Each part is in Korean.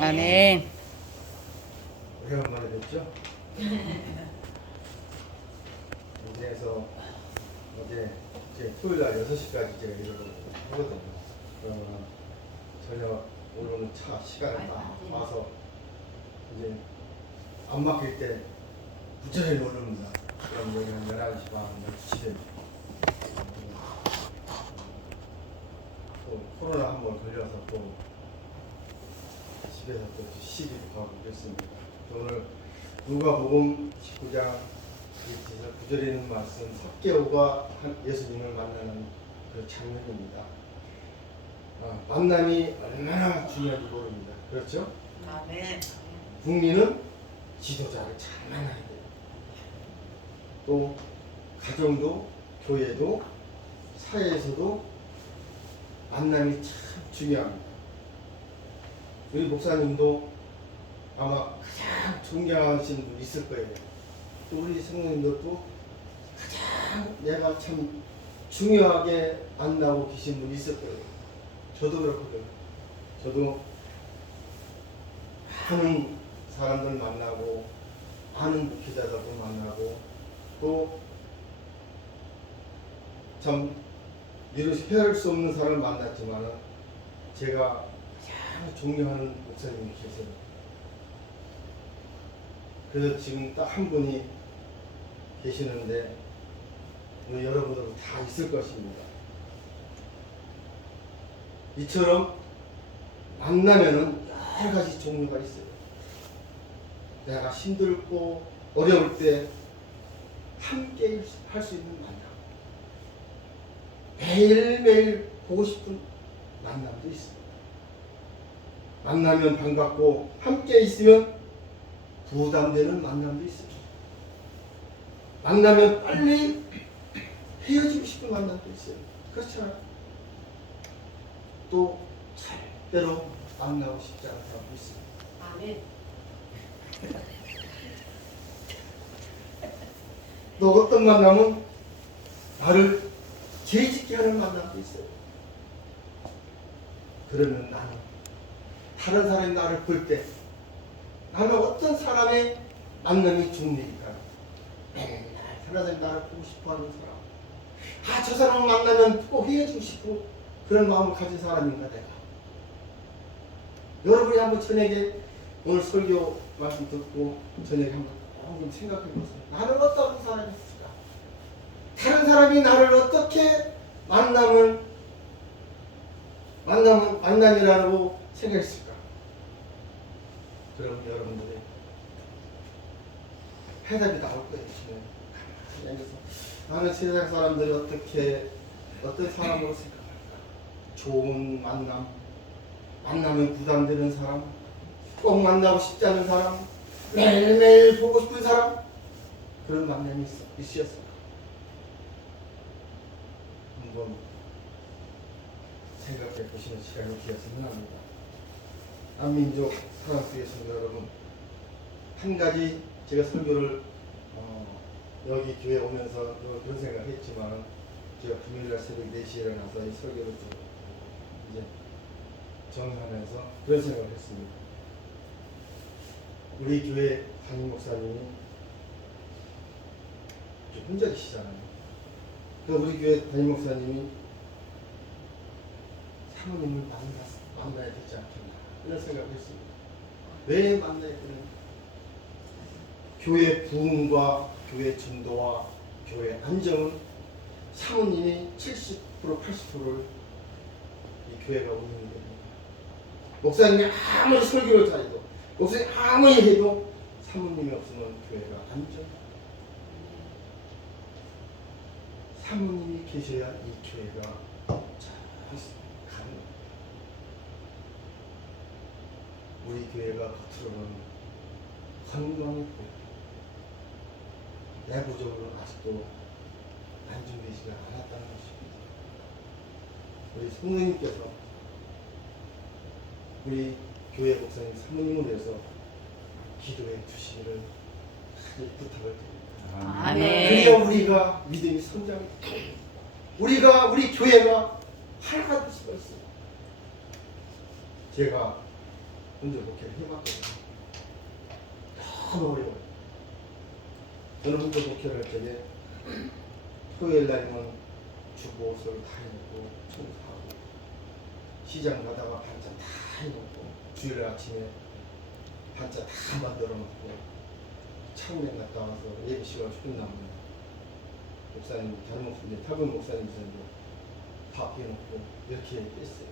아멘. 오래간만에 뵙죠? 그래서 어제 토요일날 6시까지 제가 일을 하거든요. 그러면 저녁 오는 차 시간을 딱 와서 이제 안 막힐 때 부천에 오릅니다. 그럼 여기 한 11시 반, 12시 됩니다. 또 코로나 한 번 걸려서 또 집에서 또 시기도 가고 그랬습니다. 오늘 누가복음 19장 9절에 있는 말씀 삭개오가 예수님을 만나는 그 장면입니다. 만남이 얼마나 중요한지 모릅니다. 그렇죠? 아멘. 국민은 지도자를 잘 만나야 돼요. 또 가정도 교회도 사회에서도 만남이 참 중요합니다. 우리 목사님도 아마 가장 존경하시는 분 있을 거예요. 또 우리 성도님들도 가장 내가 참 중요하게 만나고 계신 분 있을 거예요. 저도 그렇거든요. 저도 많은 사람들 만나고 많은 목회자들도 만나고 또 참 헤아릴 수 없는 사람을 만났지만 제가 가장 존경하는 목사님이 계세요. 그래서 지금 딱 한 분이 계시는데 오늘 여러분들도 다 있을 것입니다. 이처럼 만나면은 여러 가지 종류가 있어요. 내가 힘들고 어려울 때 함께 할 수 있는 만남. 매일매일 보고 싶은 만남도 있습니다. 만나면 반갑고 함께 있으면 부담되는 만남도 있습니다. 만나면 빨리 헤어지고 싶은 만남도 있어요. 그렇잖아요. 또 절대로 만나고 싶지 않은 사람도 있습니다. 아멘. 또 어떤 만남은 나를 죄짓게 하는 만남도 있어요. 그러면 나는 다른 사람이 나를 볼 때 나는 어떤 사람의 만남이 좋으니까 맨날 다른 사람이 나를 보고 싶어하는 사람, 저 사람을 만나면 꼭 헤어지고 싶고 그런 마음을 가진 사람인가 내가. 여러분이 한번 저녁에 오늘 설교 말씀 듣고 저녁에 한번 좀 생각해 보세요. 나는 어떤 사람이 있을까? 다른 사람이 나를 어떻게 만남이라고 생각했을까? 그럼 여러분들이 해답이 나올 거예요. 가만히 앉아서 나는 세상 사람들이 어떤 사람으로 생각할까? 좋은 만나면 부담되는 사람, 꼭 만나고 싶지 않은 사람, 매일매일 보고 싶은 사람, 그런 만남이 있으셨을까? 한번 생각해 보시는 시간이 되었으면 합니다. 한민족 사랑스의 성도 여러분, 한 가지 제가 설교를 여기 교회 오면서 그런 생각을 했지만 제가 금요일날 새벽 4시에 일어나서 이 설교를 좀 이제 정리하면서 그런 생각을 했습니다. 우리 교회 담임 목사님이 혼자 계시잖아요. 그래서 우리 교회 담임 목사님이 사모님을 만나야 되지 않겠나 이런 생각을 했습니다. 왜 만나야 되는가? 교회 부흥과 교회 전도와 교회 안정은 사모님이 70% 80%를 이 교회가 운영됩니다. 목사님이 아무리 설교를 잘해도 목사님이 아무리 해도 사모님이 없으면 교회가 안정. 사모님이 계셔야 이 교회가 가능합니다. 우리 교회가 겉으로는 건강해 보여요. 내부적으로 아직도 안정되지가 않았다는 것입니다. 우리 성도님께서 우리 교회 목사님 사모님을 위해서 기도해 주시기를 부탁을 드립니다. 아멘. 그래야 우리가 믿음이 성장해 우리 교회가 하나가 될 수가 있어요. 제가 군대 목회를 해봤거든요. 너무 어려워요. 저는 군대 목회를 할 적에 토요일 날이면 주고 옷을 다 해놓고 청소하고 시장 가다가 반찬 다 해놓고 주일 아침에 반찬 다 만들어 놓고 창내 갔다 와서 예배 시간 끝나면 목사님 다른 목사님 탈북 목사님들도 다 해놓고 이렇게 했어요.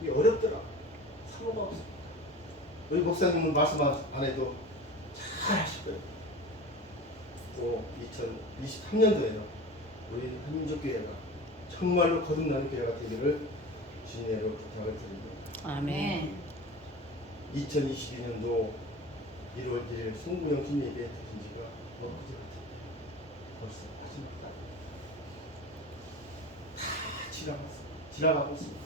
이게 어렵더라. 사모가 없어. 우리 목사님은 말씀 안 해도 잘 하실 거예요. 또 2023년도에는 우리 한민족교회가 정말로 거듭나는 교회가 되기를 주님으로 부탁을 드립니다. 아멘. 2022년도 1월 1일 송구영 주님 예배 드린 지가 엊그제 같은데 벌써 마지막이다. 다 지나가고 있습니다.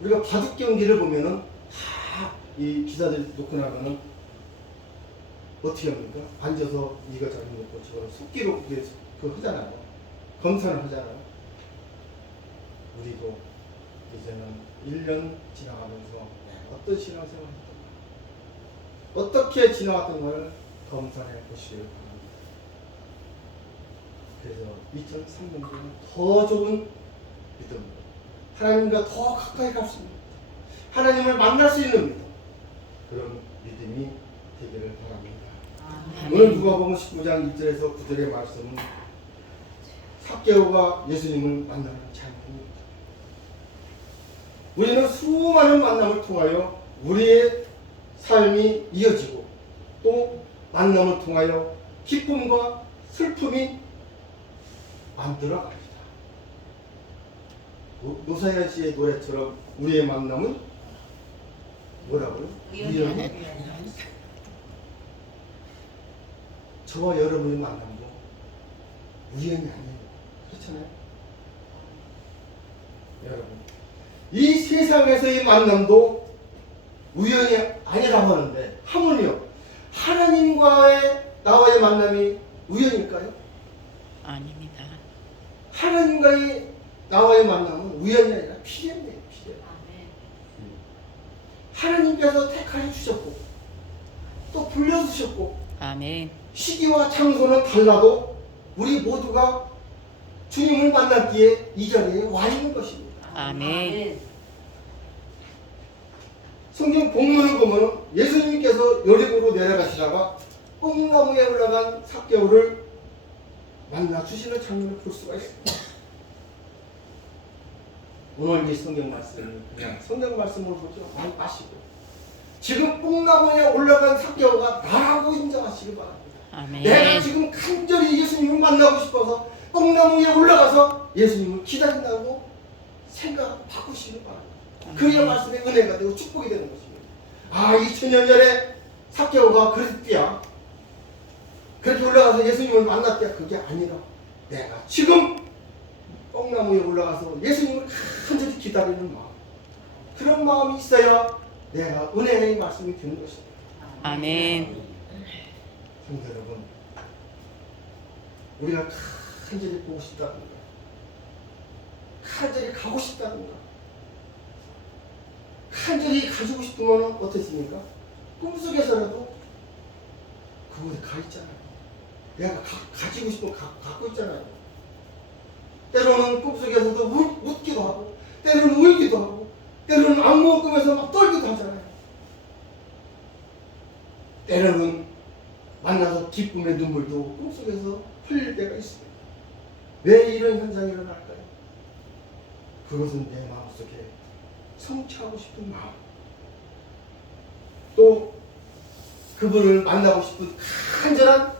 우리가 바둑 경기를 보면은 다 이 기사들 놓고 나면은 어떻게 합니까? 앉아서 이거 자기 놓고 저거는 속기로 그거 하잖아요. 검사를 하잖아요. 우리도 이제는 1년 지나가면서 어떤 신앙생활을 했던가 어떻게 지나왔던 걸 검사해 보시길 바랍니다. 그래서 2003년도는 더 좋은 믿음, 하나님과 더 가까이 갈 수 있는 믿음, 하나님을 만날 수 있는 믿음, 그런 믿음이 되기를 바랍니다. 오늘 누가복음 19장 1절에서 9절의 말씀은 삭개오가 예수님을 만나는 장면입니다. 우리는 수많은 만남을 통하여 우리의 삶이 이어지고 또 만남을 통하여 기쁨과 슬픔이 만들어갑니다. 노사연 씨의 노래처럼 우리의 만남은 뭐라고요? 우연히. 저와 여러분의 만남도 우연이 아니에요. 그렇잖아요? 여러분, 이 세상에서의 만남도 우연이 아니라고 하는데 하물며 하나님과의 나와의 만남이 우연일까요? 아닙니다. 하나님과의 나와의 만남은 우연이 아니라 필연이에요. 필연. 하나님께서 택하여 주셨고 또 불러주셨고 아멘. 시기와 장소는 달라도 우리 모두가 주님을 만났기에 이 자리에 와 있는 것입니다. 아멘. 성경 본문을 보면 예수님께서 여리고로 내려가시다가 뽕나무에 올라간 삭개오를 만나 주시는 장면을 볼 수가 있습니다. 오늘 이 성경 말씀은 그냥 성경 말씀을 보죠. 많이 마시고 지금 뽕나무에 올라간 삭개오가 나라고 인정하시기 바랍니다. 아멘. 내가 지금 간절히 예수님을 만나고 싶어서 뽕나무 위에 올라가서 예수님을 기다린다고 생각 바꾸시기 바랍니다. 그래야 말씀의 은혜가 되고 축복이 되는 것입니다. 아, 2000년 전에 삭개오가 그랬디야. 그렇게 올라가서 예수님을 만났대야. 그게 아니라 내가 지금 뽕나무 위에 올라가서 예수님을 간절히 기다리는 마음, 그런 마음이 있어야 내가 은혜의 말씀이 되는 것입니다. 아멘. 성도 여러분, 우리가 간절히 보고 싶다든가 간절히 가고 싶다든가 간절히 가지고 싶으면 어떻습니까? 꿈속에서라도 그곳에 가 있잖아요. 내가 가지고 싶으면 갖고 있잖아요. 때로는 꿈속에서도 웃기도 하고 때로는 울기도 하고 때로는 악몽을 꾸면서 막 떨기도 하잖아요. 때로는 만나서 기쁨의 눈물도 꿈속에서 흘릴 때가 있습니다. 왜 이런 현상이 일어날까요? 그것은 내 마음속에 성취하고 싶은 마음, 또 그분을 만나고 싶은 간절한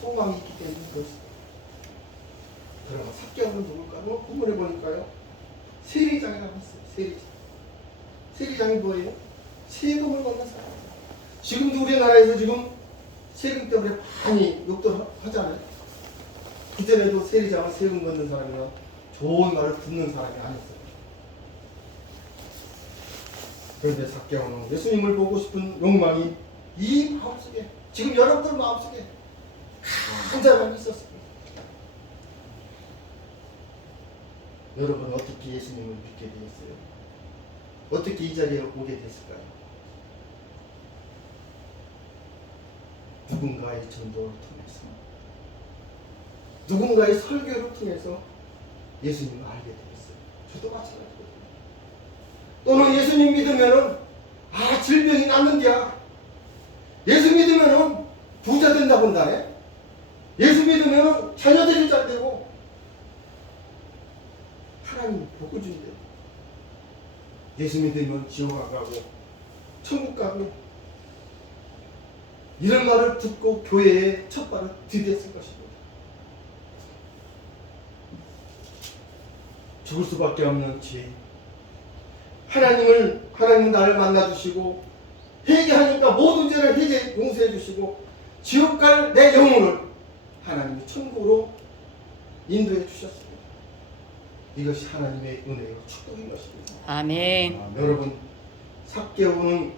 소망이 있기 때문에 그렇습니다. 그러나 삭개오는 누굴까? 오늘 본문에 보니까요, 세리장이라고 했어요. 세리장. 세리장이 뭐예요? 세금을 걷는 사람입니다. 지금도 우리나라에서 지금 세금 때문에 많이 욕도 하잖아요. 그전에도 세리장은 세금 걷는 사람이나 좋은 말을 듣는 사람이 아니었어요. 그런데 삭개오는 예수님을 보고 싶은 욕망이 이 마음속에, 지금 여러분들 마음속에 간절함이 있었습니다. 여러분 어떻게 예수님을 믿게 되었어요? 어떻게 이 자리에 오게 됐을까요? 누군가의 전도를 통해서, 누군가의 설교를 통해서 예수님을 알게 되었어요. 저도 마찬가지거든요. 또는 예수님 믿으면은 질병이 낫는디야. 예수 믿으면은 부자 된다 본다네. 예수 믿으면은 자녀들이 잘 되고 하나님 복을 준대요. 예수 믿으면 지옥 안 가고 천국 가고, 이런 말을 듣고 교회에 첫 발을 디뎠을 것입니다. 죽을 수밖에 없는 죄. 하나님은 나를 만나주시고, 회개하니까 모든 죄를 용서해 주시고, 지옥 갈 내 영혼을 하나님이 천국으로 인도해 주셨습니다. 이것이 하나님의 은혜요 축복인 것입니다. 아멘. 여러분, 삭개오의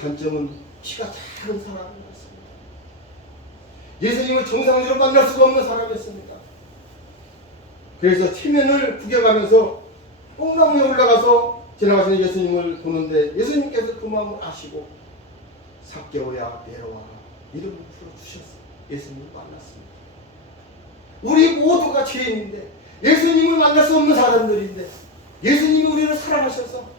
단점은 키가 작은 사람이었습니다. 예수님을 정상적으로 만날 수가 없는 사람이었습니다. 그래서 체면을 구겨가면서 뽕나무에 올라가서 지나가시는 예수님을 보는데, 예수님께서 그 마음을 아시고 삭개오야 내려와라 이름을 불러주셨어요. 예수님을 만났습니다. 우리 모두가 죄인인데, 예수님을 만날 수 없는 사람들인데, 예수님이 우리를 사랑하셔서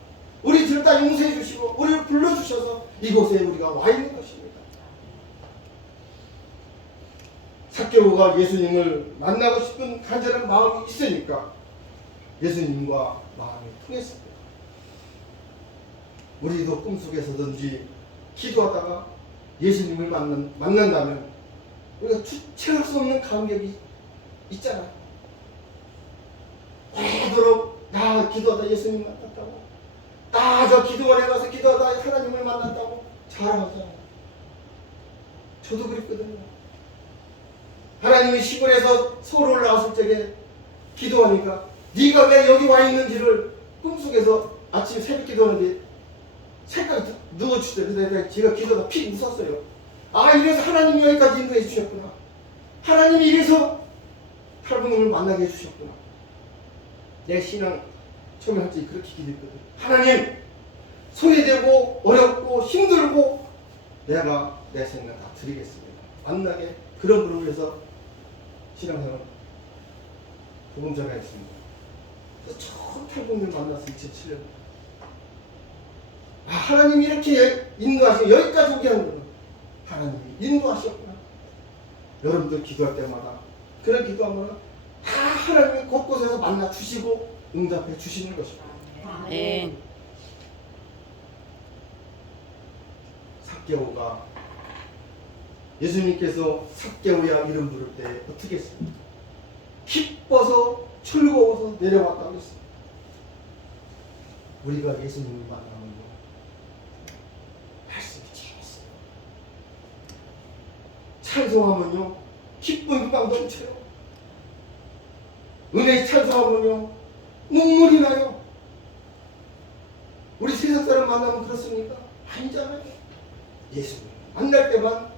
우리 죄를 다 용서해 주시고 우리를 불러주셔서 이곳에 우리가 와 있는 것입니다. 삭개오가 예수님을 만나고 싶은 간절한 마음이 있으니까 예수님과 마음이 통했습니다. 우리도 꿈속에서든지 기도하다가 예수님을 만난다면 우리가 주체할 수 없는 감격이 있잖아요. 오래도록 나 기도하다 예수님 만났다고, 나 저 기도원에 가서 기도하다 하나님을 만났다고 자랑하잖아요. 저도 그랬거든요. 하나님이 시골에서 서울 올라왔을 적에 기도하니까, 네가 왜 여기 와 있는지를 꿈속에서 아침 새벽 기도하는데 색깔이 누워주시더라고요. 제가 기도하다 픽 웃었어요. 이래서 하나님이 여기까지 인도해 주셨구나. 하나님이 이래서 탈북민을 만나게 해주셨구나. 내 신앙 처음에 할 때 그렇게 기도했거든. 하나님, 소외되고 어렵고 힘들고 내가 내 생각 다 드리겠습니다. 만나게, 그런 분을 위해서 신앙생활 복음자가 했습니다. 그래서 처음 탈북민을 만나서 2007년 하나님이 이렇게 인도하시고 여기까지 오게 하는 거는 하나님이 인도하셨구나. 여러분들 기도할 때마다 그런 기도하면 다 하나님이 곳곳에서 만나 주시고 응답해 주시는 것입니다. 네. 삭개오가, 예수님께서 삭개오야 이름 부를 때 어떻게 했습니까? 기뻐서 즐거워서 내려왔다고 했습니다. 우리가 예수님을 만나면 말씀이 재밌어요. 찬송하면요 기쁨이 막 넘쳐요. 은혜 찬송하면요 눈물이 나요. 우리 세상 사람 만나면 그렇습니까? 아니잖아요. 예수님 만날 때만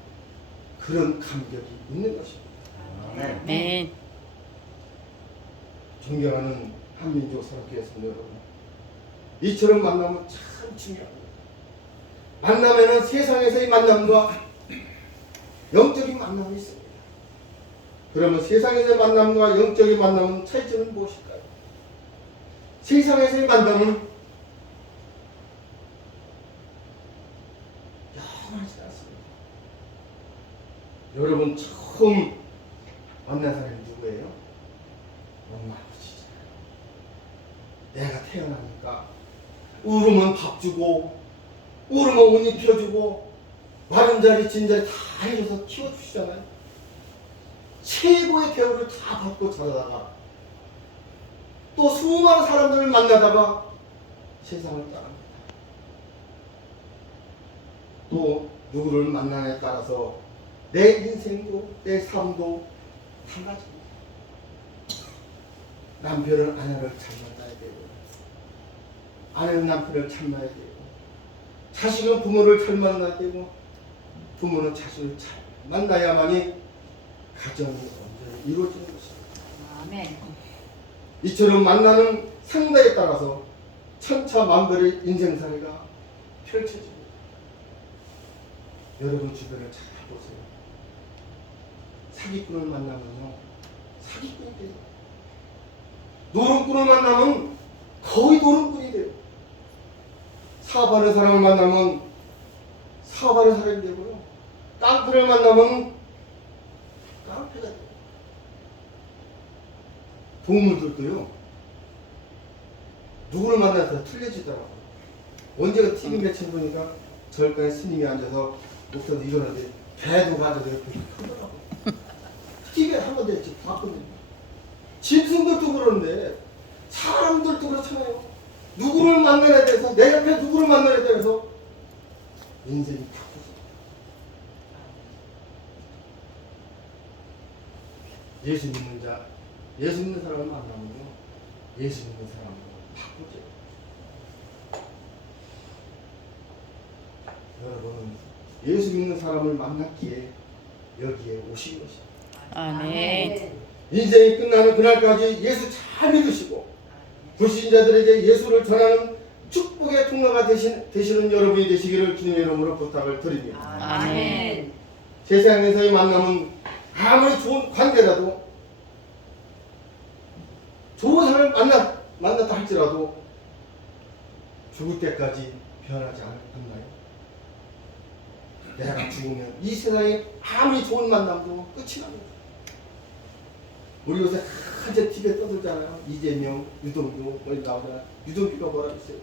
그런 감격이 있는 것입니다. 네. 존경하는 한민족 사랑교회 성도 여러분, 이처럼 만나면 참 중요합니다. 만나면은 세상에서의 만남과 영적인 만남이 있습니다. 그러면 세상에서의 만남과 영적인 만남은 차이점은 무엇일까요? 세상에서의 만남은 영원하지 않습니다. 여러분 처음 만난 사람이 누구예요? 엄마 아버지잖아요. 내가 태어나니까 울으면 밥 주고, 울으면 옷 입혀주고, 마른 자리 진 자리 다 해줘서 키워주시잖아요. 최고의 대우를 다 받고 자라다가 또 수많은 사람들을 만나다가 세상을 떠납니다. 또 누구를 만나냐에 따라서 내 인생도 내 삶도 달라집니다. 남편은 아내를 잘 만나야 되고, 아내는 남편을 잘 만나야 되고, 자식은 부모를 잘 만나야 되고, 부모는 자식을 잘 만나야만이 가정이 온전히 이루어지는 것입니다. 아멘. 이처럼 만나는 상대에 따라서 천차만별의 인생사례가 펼쳐집니다. 여러분 주변을 잘 보세요. 사기꾼을 만나면요, 사기꾼이 돼요. 노름꾼을 만나면 거의 노름꾼이 돼요. 사업하는 사람을 만나면 사업하는 사람이 되고요. 깡패를 만나면 깡패가 돼요. 동물들도요, 누구를 만나서 틀려지더라고요. 언제가 TV 매체 보니까 절간에 스님이 앉아서 목사도 일어나는데 배도 가져서 이렇게 크더라고요. TV에 한 번 내가 봤거든요. 짐승들도 그러는데 사람들도 그렇잖아요. 누구를 만나야 돼서, 내 옆에 누구를 만나야 돼서 인생이 바뀌어서. 예수 믿는 자, 예수 믿는 사람을 만나면요, 예수 믿는 사람으로 바꾸죠. 여러분, 예수 믿는 사람을 만났기에 여기에 오신 것입니다. 아멘. 인생이 끝나는 그날까지 예수 잘 믿으시고 불신자들에게 예수를 전하는 축복의 통로가 되시는 여러분이 되시기를 주님의 이름으로 부탁을 드립니다. 아멘. 세상에서의 만남은 아무리 좋은 관계라도, 좋은 사람을 만났다 할지라도 죽을 때까지 변하지 않나요? 내가 죽으면 이 세상에 아무리 좋은 만남도 끝이 납니다. 우리 요새 한제 TV에 떠들잖아요. 이재명, 유동규, 뭐 나오잖아요. 유동규가 뭐라 했어요?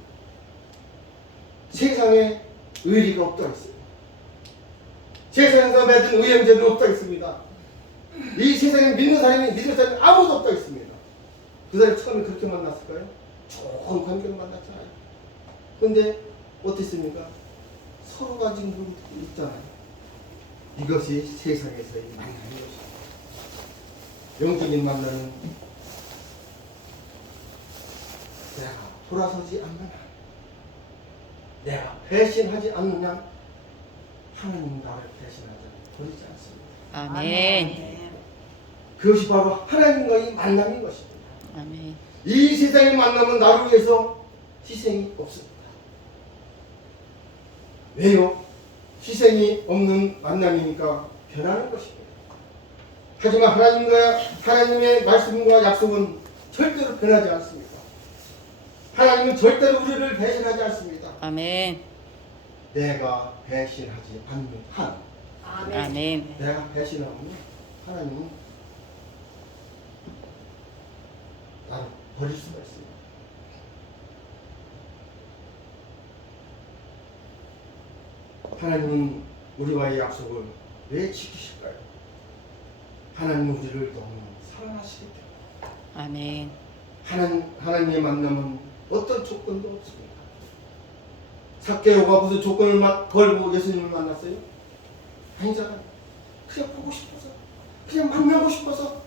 세상에 의리가 없다 했어요. 세상에서 맺은 의형제는 없다 했습니다. 이 세상에 믿는 사람이 믿을 사람이 아무도 없다 했습니다. 그 사람이 처음에 그렇게 만났을까요? 좋은 관계를 만났잖아요. 근데 어땠습니까? 서로 가진 분 있잖아요. 이것이 세상에서의 만남인 것입니다. 영적인 만남은 내가 돌아서지 않느냐, 내가 배신하지 않느냐, 하나님은 나를 배신하지 버리지 않습니다. 아멘. 그것이 바로 하나님과의 만남인 것입니다. 아멘. 이 세상의 만남은 나를 위해서 희생이 없습니다. 왜요? 희생이 없는 만남이니까 변하는 것입니다. 하지만 하나님의 말씀과 약속은 절대로 변하지 않습니다. 하나님은 절대로 우리를 배신하지 않습니다. 아멘. 내가 배신하지 않는 한, 아멘. 내가 배신하면 하나님은 나를 버릴 수가 있습니다. 하나님은 우리와의 약속을 왜 지키실까요? 하나님은 우리를 너무 사랑하시기 때문에. 아멘. 하나님의 만남은 어떤 조건도 없습니다. 삭개오가 무슨 조건을 걸고 예수님을 만났어요? 아니잖아요. 그냥 보고 싶어서, 그냥 만나고 싶어서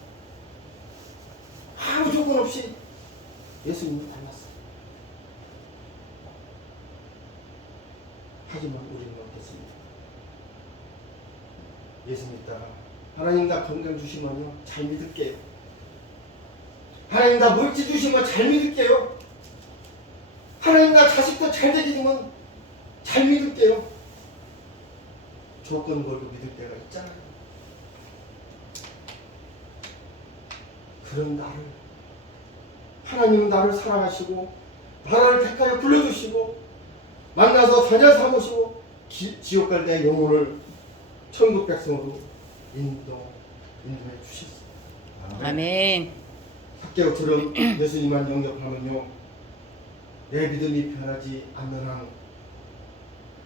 아무 조건 없이 예수님을 만났어요. 하지만 우리는 어떻습니까? 예수 믿다가 하나님 나 건강 주시면요 잘 믿을게요. 하나님 나 물질 주시면 잘 믿을게요. 하나님 나 자식도 잘 되기면 잘 믿을게요. 조건 걸고 믿을 때가 있잖아요. 그런 나를, 하나님은 나를 사랑하시고 나를 택하여 불러주시고 만나서 자녀 삼으시고 지옥 갈 때 영혼을 천국 백성으로 인도해 주셨습니다. 아멘. 삭개오처럼 예수님만 영접하면요 내 믿음이 변하지 않는 한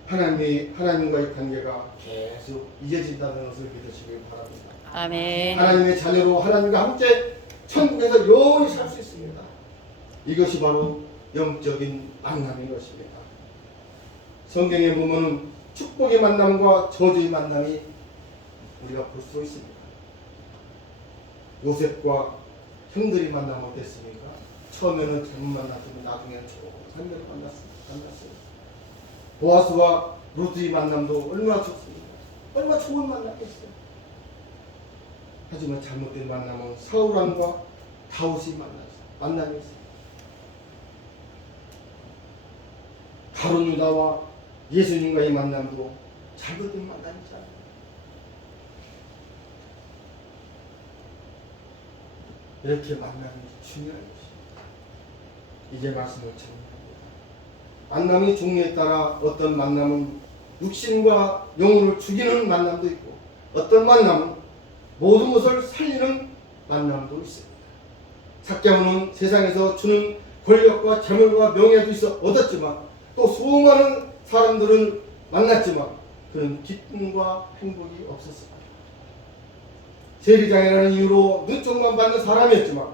하나님과의 관계가 계속 이어진다는 것을 믿으시길 바랍니다. 아멘. 하나님의 자녀로 하나님과 함께 천국에서 영원히 살 수 있습니다. 이것이 바로 영적인 만남인 것입니다. 성경에 보면 축복의 만남과 저주의 만남이 우리가 볼 수 있습니다. 요셉과 형들이 만나면 어땠습니까? 처음에는 잘못 만났지만 나중에는 좋은 사람들을 만났어요. 보아스와 루트의 만남도 얼마나 좋습니까? 얼마나 좋은 만남이었어요. 하지만 잘못된 만남은 사울왕과 다윗의 만남이었어요. 가룟 유다와 예수님과의 만남도 잘못된 만남이잖아요. 이렇게 만남이 중요한 것입니다. 이제 말씀을 정리합니다. 만남의 종류에 따라 어떤 만남은 육신과 영혼을 죽이는 만남도 있고, 어떤 만남은 모든 것을 살리는 만남도 있습니다. 삭개오는 세상에서 주는 권력과 재물과 명예도 있어 얻었지만, 또 수많은 사람들을 만났지만 그런 기쁨과 행복이 없었습니다. 세리장이라는 이유로 눈총만 받는 사람이었지만,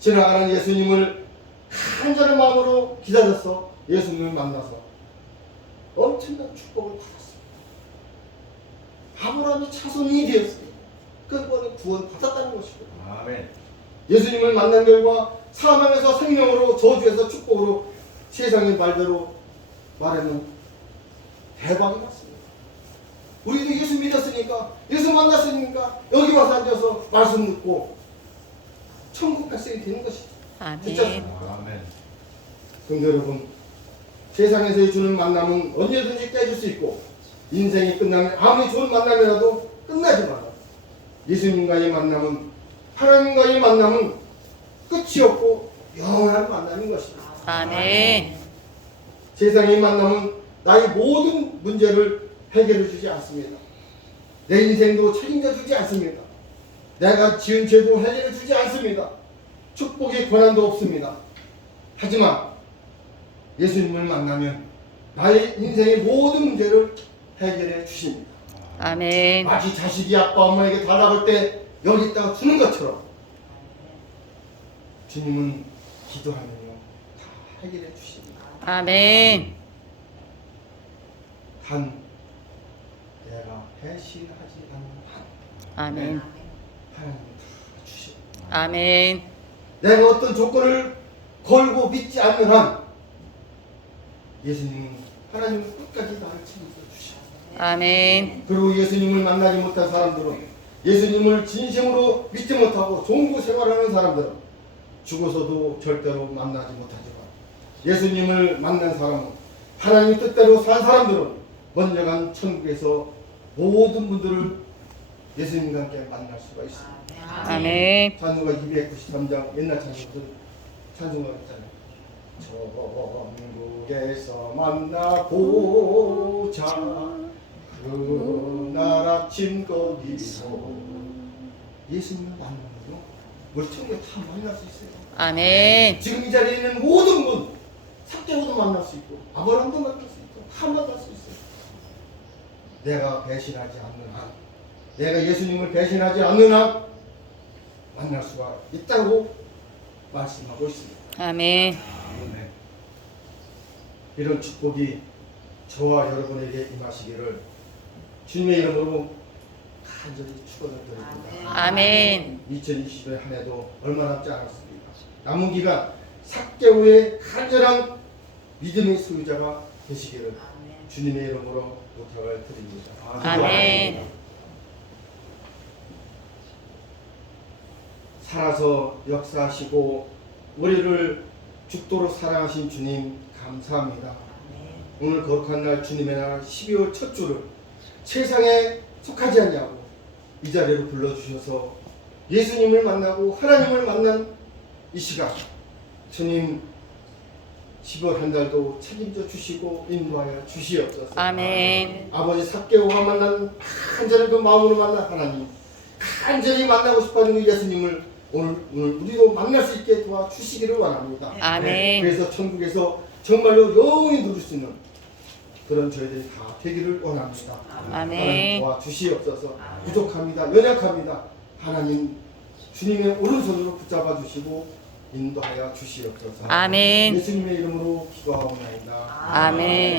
지나가는 예수님을 간절한 마음으로 기다려서 예수님을 만나서 엄청난 축복을 받았습니다. 아브라함의 자손이 되었습니다. 그번에 구원 받았다는 것이고, 아멘. 예수님을 만난 결과 사망에서 생명으로, 저주에서 축복으로, 세상의 말대로 말하면 대박이 났습니다. 우리도 예수 믿었으니까, 예수 만났으니까 여기 와서 앉아서 말씀 듣고 천국 백성이 되는 것이죠. 아멘. 아멘. 성도 여러분, 세상에서 주는 만남은 언제든지 깨질 수 있고, 인생이 끝나면 아무리 좋은 만남이라도 끝나지만, 예수님과의 만남은, 하나님과의 만남은 끝이 없고 영원한 만남인 것입니다. 아멘. 세상의 만남은 나의 모든 문제를 해결해 주지 않습니다. 내 인생도 책임져 주지 않습니다. 내가 지은 죄도 해결해 주지 않습니다. 축복의 권한도 없습니다. 하지만 예수님을 만나면 나의 인생의 모든 문제를 해결해 주십니다. 아멘. 마치 자식이 아빠 엄마에게 달라갈 때 여기 있다가 주는 것처럼, 주님은 기도하면요 다 해결해 주십니다. 아멘. 단 내가 배신하지 않는 한 아멘. 하나님은 다 주십니다. 아멘. 내가 어떤 조건을 걸고 믿지 않는 한 예수님은, 하나님은 끝까지 나를 책임져 주십니다. 아멘. 그리고 예수님을 만나지 못한 사람들은, 예수님을 진심으로 믿지 못하고 종교 생활하는 사람들은 죽어서도 절대로 만나지 못하지만, 예수님을 만난 사람은, 하나님 뜻대로 산 사람들은 먼저 간 천국에서 모든 분들을 예수님과 함께 만날 수가 있습니다. 아멘. 찬송가 293장 옛날 찬송가 있잖아요. 천국에서 만나보자, 그날 아침 거기서. 예수님을 만나면요 우리 천국에 다 만날 수 있어요. 아멘. 지금 이 자리에 있는 모든 분, 삭개오도 만날 수 있고, 아브라함도 만날 수 있고, 다 만날 수 있어요. 내가 배신하지 않는 한, 내가 예수님을 배신하지 않는 한 만날 수가 있다고 말씀하고 있습니다. 아멘. 아멘. 이런 축복이 저와 여러분에게 임하시기를 주님의 이름으로 간절히 축원드립니다. 아멘. 2020년 한 해도 얼마 남지 않았습니다. 남은 기간 삭개오의 간절한 믿음의 소유자가 되시기를 주님의 이름으로 부탁을 드립니다. 아멘. 살아서 역사하시고 우리를 죽도록 사랑하신 주님 감사합니다. 오늘 거룩한 날 주님의 날 12월 첫 주를 세상에 속하지 않냐고 이 자리로 불러주셔서 예수님을 만나고 하나님을 만난 이 시간, 주님 12월 한 달도 책임져 주시고 인도하여 주시옵소서. 아멘. 아버지 삭개오가 만난 간절한 그 마음으로 만난 하나님, 간절히 만나고 싶어하는 그 예수님을 오늘 우리도 만날 수 있게 도와주시기를 원합니다. 아멘. 그래서 천국에서 정말로 영원히 누릴 수 있는 그런 저희들이 다 되기를 원합니다. 아멘. 하나님 도와주시옵소서. 부족합니다. 연약합니다. 하나님 주님의 오른손으로 붙잡아 주시고 인도하여 주시옵소서. 아멘. 예수님의 이름으로 기도하옵나이다. 아멘.